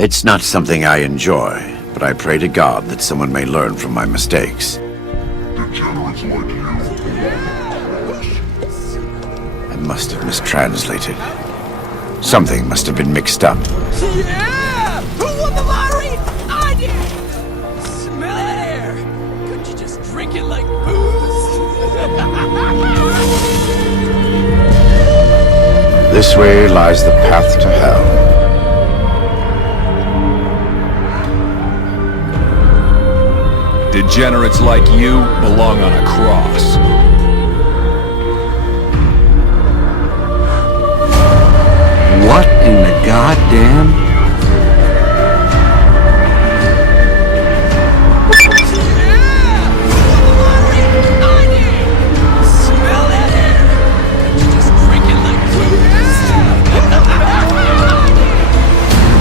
It's not something I enjoy, but I pray to God that someone may learn from my mistakes. Degenerates like you. I must have mistranslated. Something must have been mixed up. Yeah! Who won the lottery? I did! Smell that air! Couldn't you just drink it like booze? This way lies the path to hell. Degenerates like you belong on a cross. What in the goddamn?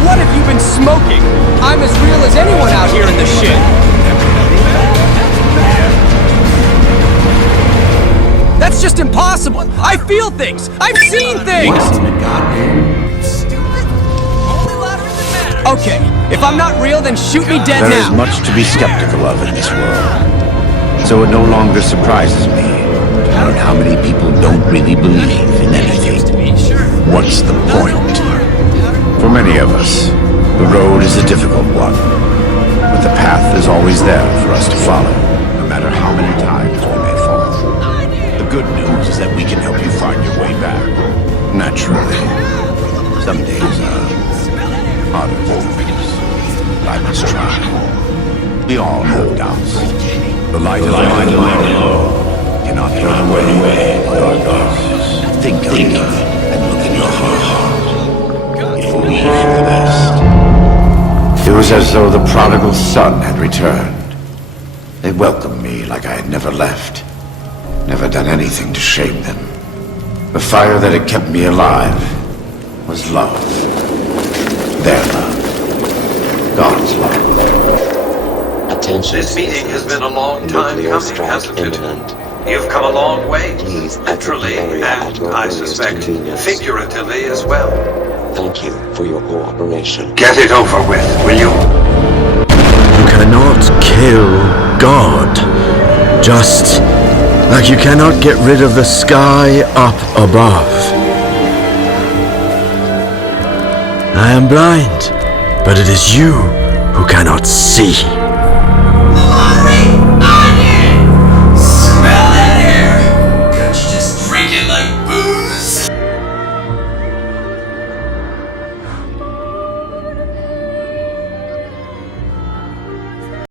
What have you been smoking? I'm as real as anyone out here in the shit. That's just impossible. I feel things. I've seen things. What in the goddamn? Okay, if I'm not real, then shoot me dead There is now. much to be skeptical of in this world. So it no longer surprises me to learn how many people don't really believe in anything. What's the point? For many of us, the road is a difficult one. But the path is always there for us to follow, no matter how many times we may fall. The good news is that we can help you find your way back. Naturally. Some days are harder than others. I must try. We all have doubts. The light of the Lord cannot turn away darkness. Think of me and look in your heart. Believe for the best. It was as though the prodigal son had returned. They welcomed me like I had never left. Never done anything to shame them. The fire that had kept me alive was love. Their love. God's love. Attention. This meeting has been a long time Nuclear coming, strike hasn't it? imminent. You've come a long way, Please exit literally, the area at and your I earliest suspect convenience. figuratively as well. Thank you for your cooperation. Get it over with, will you? You cannot kill God. Just like you cannot get rid of the sky up above. I am blind, but it is you who cannot see.